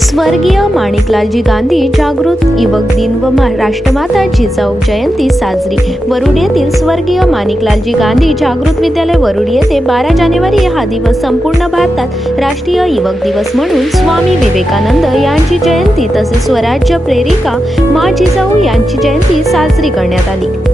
स्वर्गीय माणिकलालजी गांधी जागृत युवक दिन व मा- राष्ट्रमाता जिजाऊ जयंती साजरी. वरुड येथील स्वर्गीय माणिकलालजी गांधी जागृत विद्यालय वरुड येथे बारा जानेवारी हा दिवस संपूर्ण भारतात राष्ट्रीय युवक दिवस म्हणून स्वामी विवेकानंद यांची जयंती तसेच स्वराज्य प्रेरिका मा जिजाऊ यांची जयंती साजरी करण्यात आली.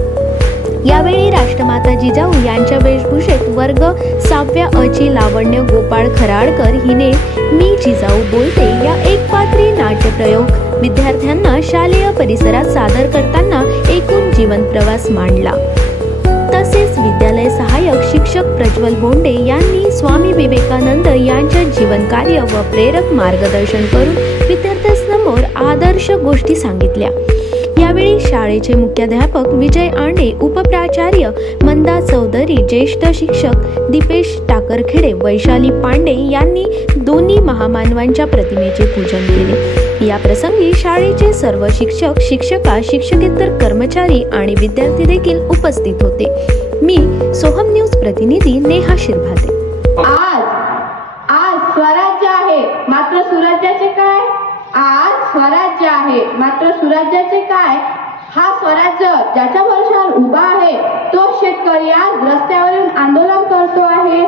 यावेळी राष्ट्रमाता जिजाऊ यांच्या वेशभूषेत वर्ग सहाव्या अची लावण्य गोपाळ खराडकर हिने मी जिजाऊ बोलते या एकपात्री नाट्यप्रयोग विद्यार्थ्यांना शालेय परिसरात सादर करताना एकूण जीवन प्रवास मांडला. तसेच विद्यालय सहाय्यक शिक्षक प्रज्वल बोंडे यांनी स्वामी विवेकानंद यांच्या जीवनकार्य व प्रेरक मार्गदर्शन करून विद्यार्थ्यांसमोर आदर्श गोष्टी सांगितल्या. यावेळी शाळेचे मुख्याध्यापक विजय आंडे उपप्राचार्य मंदा चौधरी ज्येष्ठ शिक्षक दीपेश टाकरखेडे वैशाली पांडे यांनी दोन्ही महामानवांच्या प्रतिमेचे पूजन केले. या प्रसंगी शाळेचे सर्व शिक्षक शिक्षका शिक्षकेतर कर्मचारी आणि विद्यार्थी देखील उपस्थित होते. मी सोहम न्यूज प्रतिनिधी नेहा शिरभाते आज आज स्वराज्य आहे मात्र सुराज्याचे काय आज स्वराज्य आहे. मात्र सुराज्याचे काय? हा स्वराज्य ज्याच्या वर्षावर उभा आहे तो शेतकरी आज रस्त्यावरून आंदोलन करतो आहे.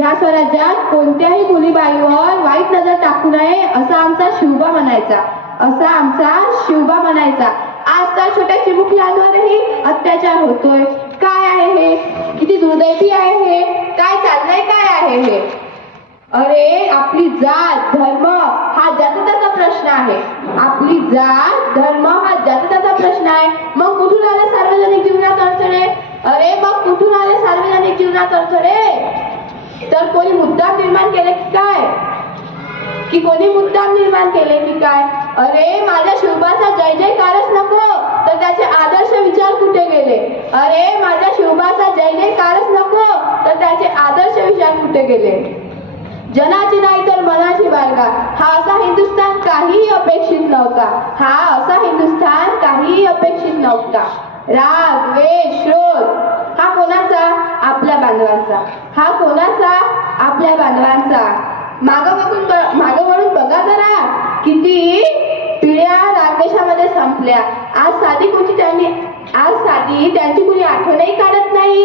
या स्वराज्यात कोणत्याही मुलीबाईवर वाईट नजर टाकू नये असा आमचा शिवबा म्हणायचा. असा आमचा शिवबा म्हणायचा. आज तर छोट्या चिमुकल्यांवरही अत्याचार होतोय. काय आहे हे? किती दुर्दैवी आहे हे? काय चाललंय काय आहे हे? अरे आपली जात धर्म हा ज्याचा त्याचा प्रश्न आहे. आपली जात धर्म हा ज्याचा त्याचा प्रश्न आहे. मग कुठून आले सार्वजनिक जीवनात अडथळे अरे मग कुठून आले सार्वजनिक जीवनात अडथळे तर कोणी मुद्दाम निर्माण केले की काय? की कोणी मुद्दाम निर्माण केले की काय? अरे माझ्या शिवबाचा जय जयकारच नको. तर त्याचे आदर्श विचार कुठे गेले? अरे माझ्या शिवबाचा जय जयकारच नको. तर त्याचे आदर्श विचार कुठे गेले? जनाची नाही तर मनाची बाळगा हा असा हिंदुस्थान काहीही अपेक्षित नव्हता. हा असा हिंदुस्थान काहीही अपेक्षित नव्हता. राग वेश क्रोध हा कोणाचा? आपल्या बांधवांचा. हा कोणाचा? आपल्या बांधवांचा. माग बघून माग वळून बघा जरा. किती पिढ्या रागदेशामध्ये संपल्या. आज साधी कुणी त्यांनी आज साधी त्यांची कुणी आठवणही काढत नाही?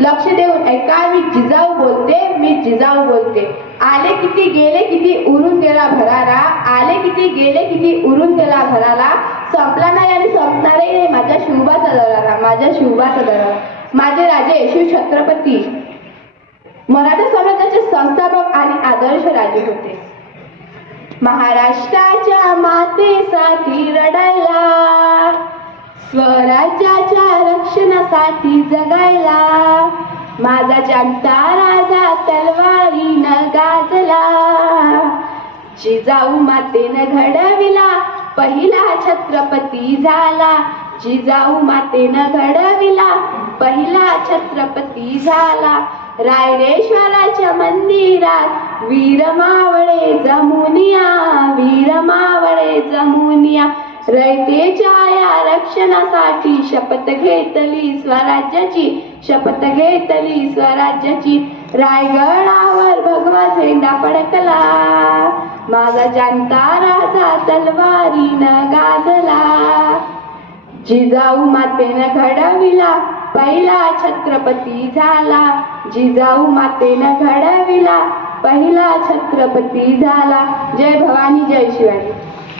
लक्ष देऊन ऐका मी जिजाऊ बोलते मी जिजाऊ बोलते. आले किती गेले किती उरून गेला भरारा? आले किती गेले किती उरून गेला भराला संपला नाही आणि संपणारही नाही माझ्या शिवबाचा दरारा माझ्या शिवबाचा दरारा. माझे राजे शिव छत्रपती. मराठा समाजाचे संस्थापक आणि आदर्श राजे होते. महाराष्ट्राच्या मातेसाठी रडायला स्वराज्या दर्शनासाठी जगायला. माझा जाणता राजा तलवारीनं गाजला. जिजाऊ मातेनं घडविला पहिला छत्रपती झाला. जिजाऊ मातेनं घडविला पहिला छत्रपती झाला. रायरेश्वराच्या मंदिरात वीर मावळे जमुनिया वीर मावळे जमुनिया. रयतेच्या या रक्षणासाठी शपथ घेतली स्वराज्याची शपथ घेतली स्वराज्याची. रायगडावर भगवा झेंडा फडकला माझा जाणता राजा तलवारीनं गाजला. जिजाऊ मातेनं घडविला पहिला छत्रपती झाला. जिजाऊ मातेनं घडविला पहिला छत्रपती झाला. जय भवानी जय शिवाजी.